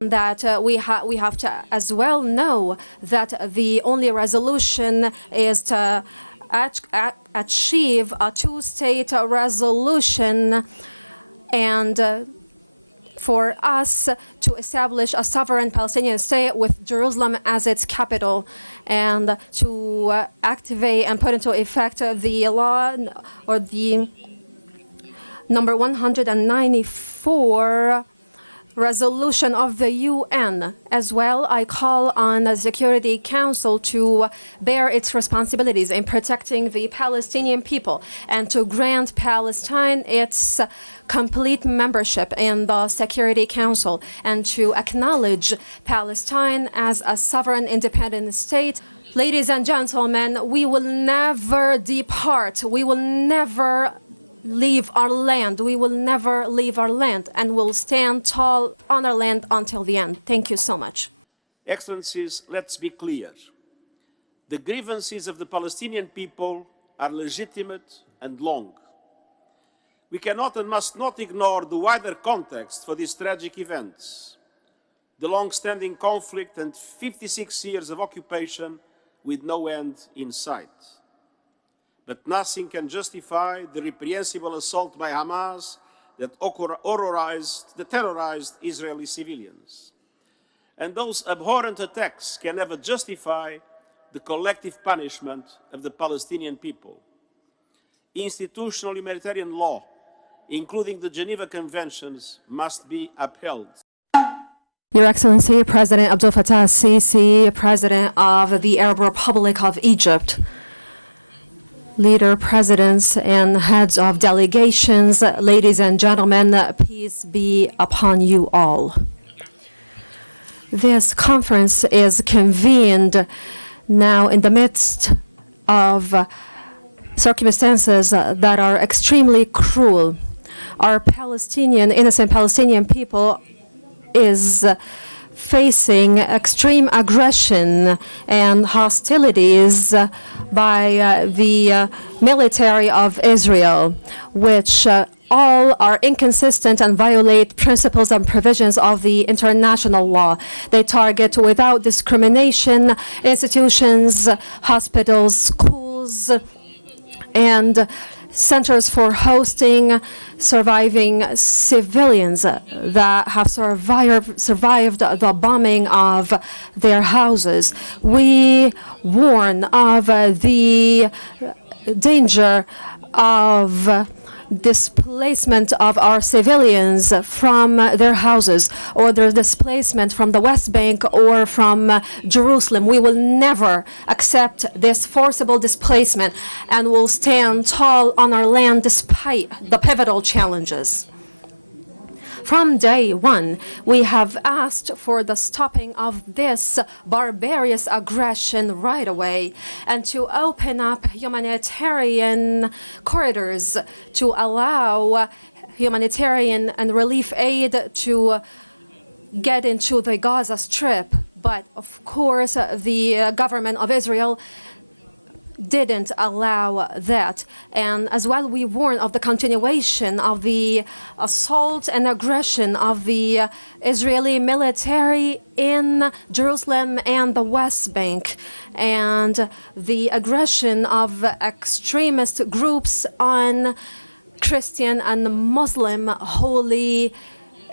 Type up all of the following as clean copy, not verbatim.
that we have to as well know that the only resolution is to achieve a two-state resolution, and for us to establish a sovereign Palestinian state with Jerusalem as its capital, and to activate and put into effect the law, or the number 194 resolution of the UN. As well, I call on the Security Council to bear its responsibilities in protecting the Palestinian people and to grant Palestine its complete membership in the Security Council, and to acknowledge Palestine as a sovereign independent state. Ladies and gentlemen, we will never depart. We will never leave our land. We will never leave our land, and will stand tall on our land until the end. Thank you so much. Excellencies, let's be clear. The grievances of the Palestinian people are legitimate and long. We cannot and must not ignore the wider context for these tragic events. The long-standing conflict and 56 years of occupation with no end in sight. But nothing can justify the reprehensible assault by Hamas that terrorized Israeli civilians. And those abhorrent attacks can never justify the collective punishment of the Palestinian people. Institutional humanitarian law, including the Geneva Conventions, must be upheld. Your Excellency, President Abdel Fattah al-Sisi, President of the Arab Republic of Egypt, leader, presidents, and heads of delegations, ladies and gentlemen, peace be upon you all. This conference is convened now in the midst of circumstances that are extremely cruel. Our innocent Palestinian people is facing extreme aggression and hostilities by the military of Israel, which all are inconsistent and violate principles and provisions of the international law. They target without discrimination institutions, hospitals, schools, and centers for hosting surviving civilians that have survived the bombing of their houses. We warn of the danger of displacement of our civilians from their houses, or their displacement from the West Bank or from Jerusalem. We will never accept this forcible displacement, and will stand tall on our land despite the pivotal challenges. From day one, we have asked for the stopping of this barbarous aggression right away, and to open up humanitarian corridors to allow humanitarian and relief aid to get into the Gaza Strip. But of course, the government of Israel didn't allow that. And as well, we warn of the continuation of the assault and aggression of the Israeli military in Jerusalem and the West Bank, and the aggression of extremist groups on Christian and Muslim holy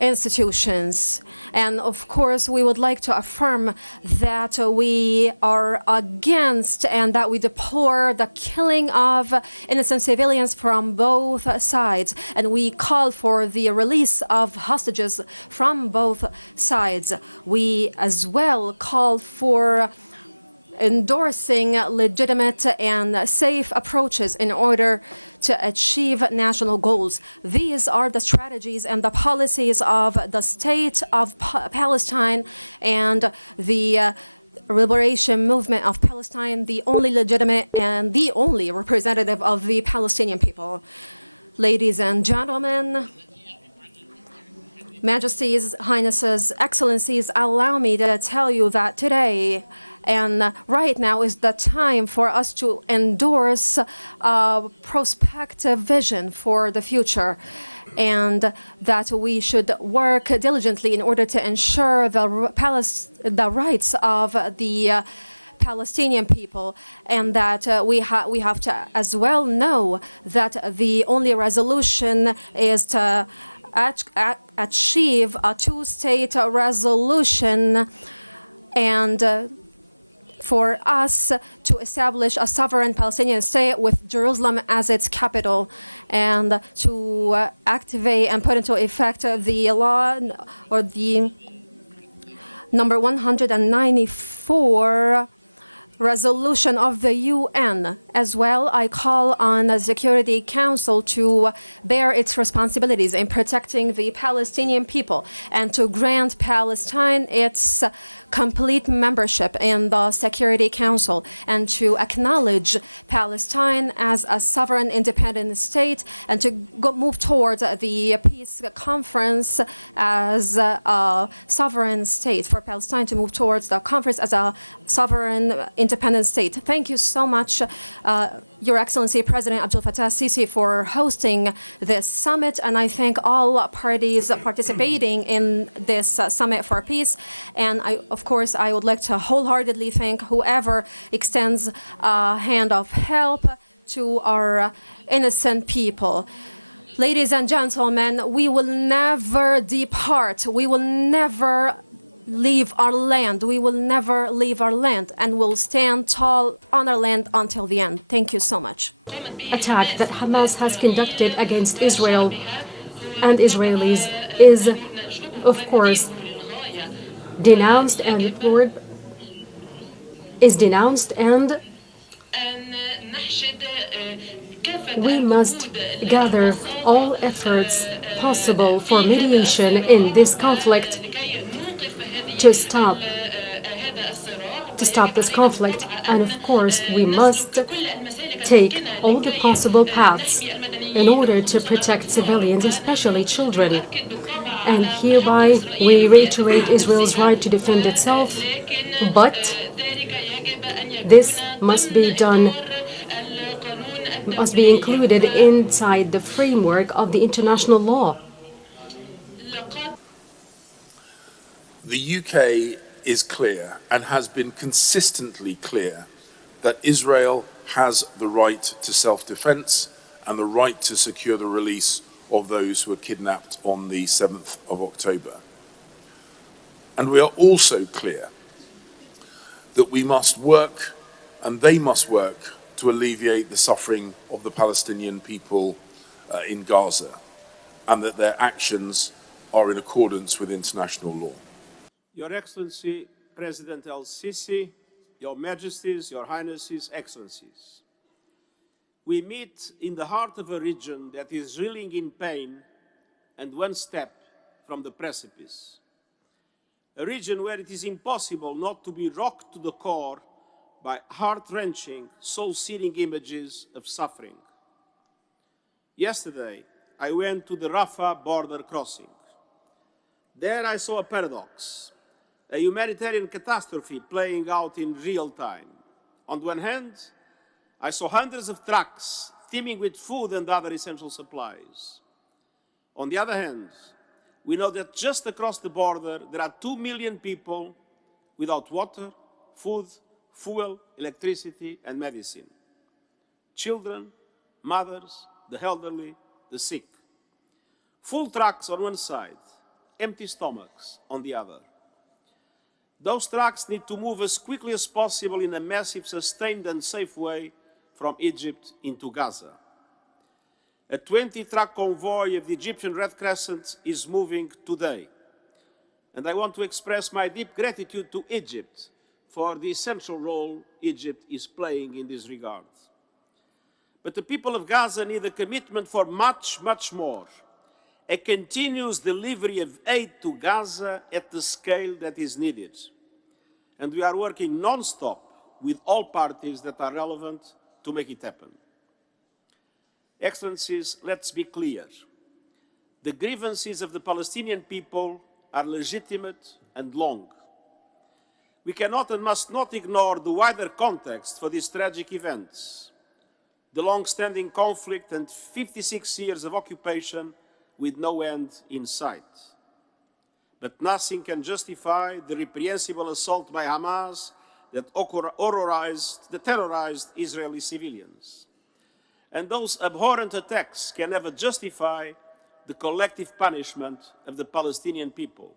institutions. And of course, we would like to affirm that we are against and that we deplore the killing of innocent civilians from both sides. And we call for the release of hostages from both sides. We as well call for endorsing legitimate and safe approaches in order to achieve national goals. These are the strategies and the policies of the state of Palestine and the liberation movement of Palestine, the only legitimate and the only representative of the Palestinian people. Ladies and gentlemen, Majesties, Highnesses, Excellencies, allow me to tell you that today, And right now is the time for us to endorse a prospective vision for the future, and that we should work diligently in order to ensure the rights of the Palestinian people, and that we have to as well know that the only resolution is to achieve a two-state resolution, and for us to establish a sovereign Palestinian state with Jerusalem as its capital, and to activate and put into effect the law, or the number 194 resolution of the UN. As well, I call on the Security Council to bear its responsibilities in protecting the Palestinian people and to grant Palestine its complete membership in the Security Council, and to acknowledge Palestine as a sovereign independent state, and to move towards the peace conference as a sovereign state, for Palestine to move towards the conference as a sovereign independent state. Thank you so much, Your Excellency President Abdel Fattah Sisi, for hosting this summit, and I thank all parties participating in this summit for peace. And of course, I would like to wholeheartedly thank whoever extends a hand of help to our innocent people. Ladies and gentlemen, we will never depart. We will never leave our land. We will never leave our land, and will stand tall on our land until the end. Thank you so much. Attack that Hamas has conducted against Israel and Israelis is, of course, denounced and deplored, and we must gather all efforts possible for mediation in this conflict to stop this conflict. And of course, we must take all the possible paths in order to protect civilians, especially children. And hereby, we reiterate Israel's right to defend itself, but this must be included inside the framework of the international law. The UK is clear, and has been consistently clear, that Israel has the right to self-defense and the right to secure the release of those who were kidnapped on the 7th of October. And we are also clear that we must work, and they must work, to alleviate the suffering of the Palestinian people in Gaza, and that their actions are in accordance with international law. Your Excellency, President El-Sisi, Your Majesties, Your Highnesses, Excellencies, we meet in the heart of a region that is reeling in pain and one step from the precipice. A region where it is impossible not to be rocked to the core by heart-wrenching, soul-searing images of suffering. Yesterday, I went to the Rafah border crossing. There I saw a paradox, a humanitarian catastrophe playing out in real time. On the one hand, I saw hundreds of trucks teeming with food and other essential supplies. On the other hand, we know that just across the border, there are 2 million people without water, food, fuel, electricity, and medicine. Children, mothers, the elderly, the sick. Full trucks on one side, empty stomachs on the other. Those trucks need to move as quickly as possible in a massive, sustained and safe way from Egypt into Gaza. A 20-truck convoy of the Egyptian Red Crescent is moving today. And I want to express my deep gratitude to Egypt for the essential role Egypt is playing in this regard. But the people of Gaza need a commitment for much, much more. A continuous delivery of aid to Gaza at the scale that is needed. And we are working non-stop with all parties that are relevant to make it happen. Excellencies, let's be clear. The grievances of the Palestinian people are legitimate and long. We cannot and must not ignore the wider context for these tragic events. The long-standing conflict and 56 years of occupation with no end in sight. But nothing can justify the reprehensible assault by Hamas that terrorized Israeli civilians. And those abhorrent attacks can never justify the collective punishment of the Palestinian people.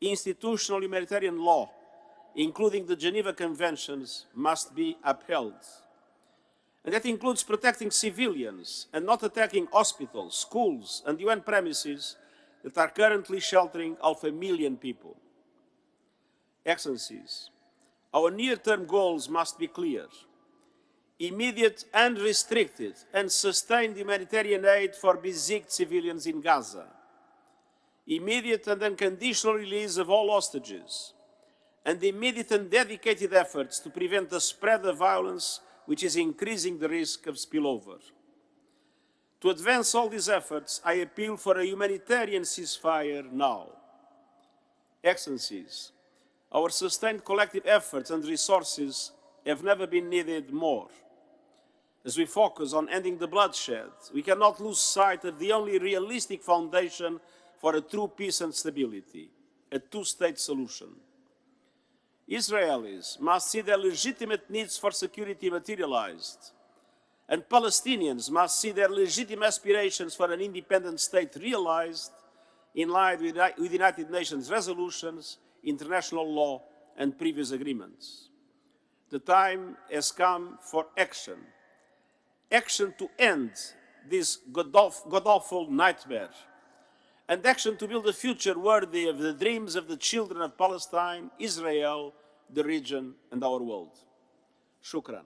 Institutional humanitarian law, including the Geneva Conventions, must be upheld. And that includes protecting civilians and not attacking hospitals, schools, and UN premises that are currently sheltering 500,000 people. Excellencies, our near-term goals must be clear. Immediate, unrestricted, and sustained humanitarian aid for besieged civilians in Gaza. Immediate and unconditional release of all hostages. And immediate and dedicated efforts to prevent the spread of violence, which is increasing the risk of spillover. To advance all these efforts, I appeal for a humanitarian ceasefire now. Excellencies, our sustained collective efforts and resources have never been needed more. As we focus on ending the bloodshed, we cannot lose sight of the only realistic foundation for a true peace and stability, a two-state solution. Israelis must see their legitimate needs for security materialized, and Palestinians must see their legitimate aspirations for an independent state realized in line with United Nations resolutions, international law, and previous agreements. The time has come for action. Action to end this god-awful nightmare, and action to build a future worthy of the dreams of the children of Palestine, Israel, the region, and our world. Shukran.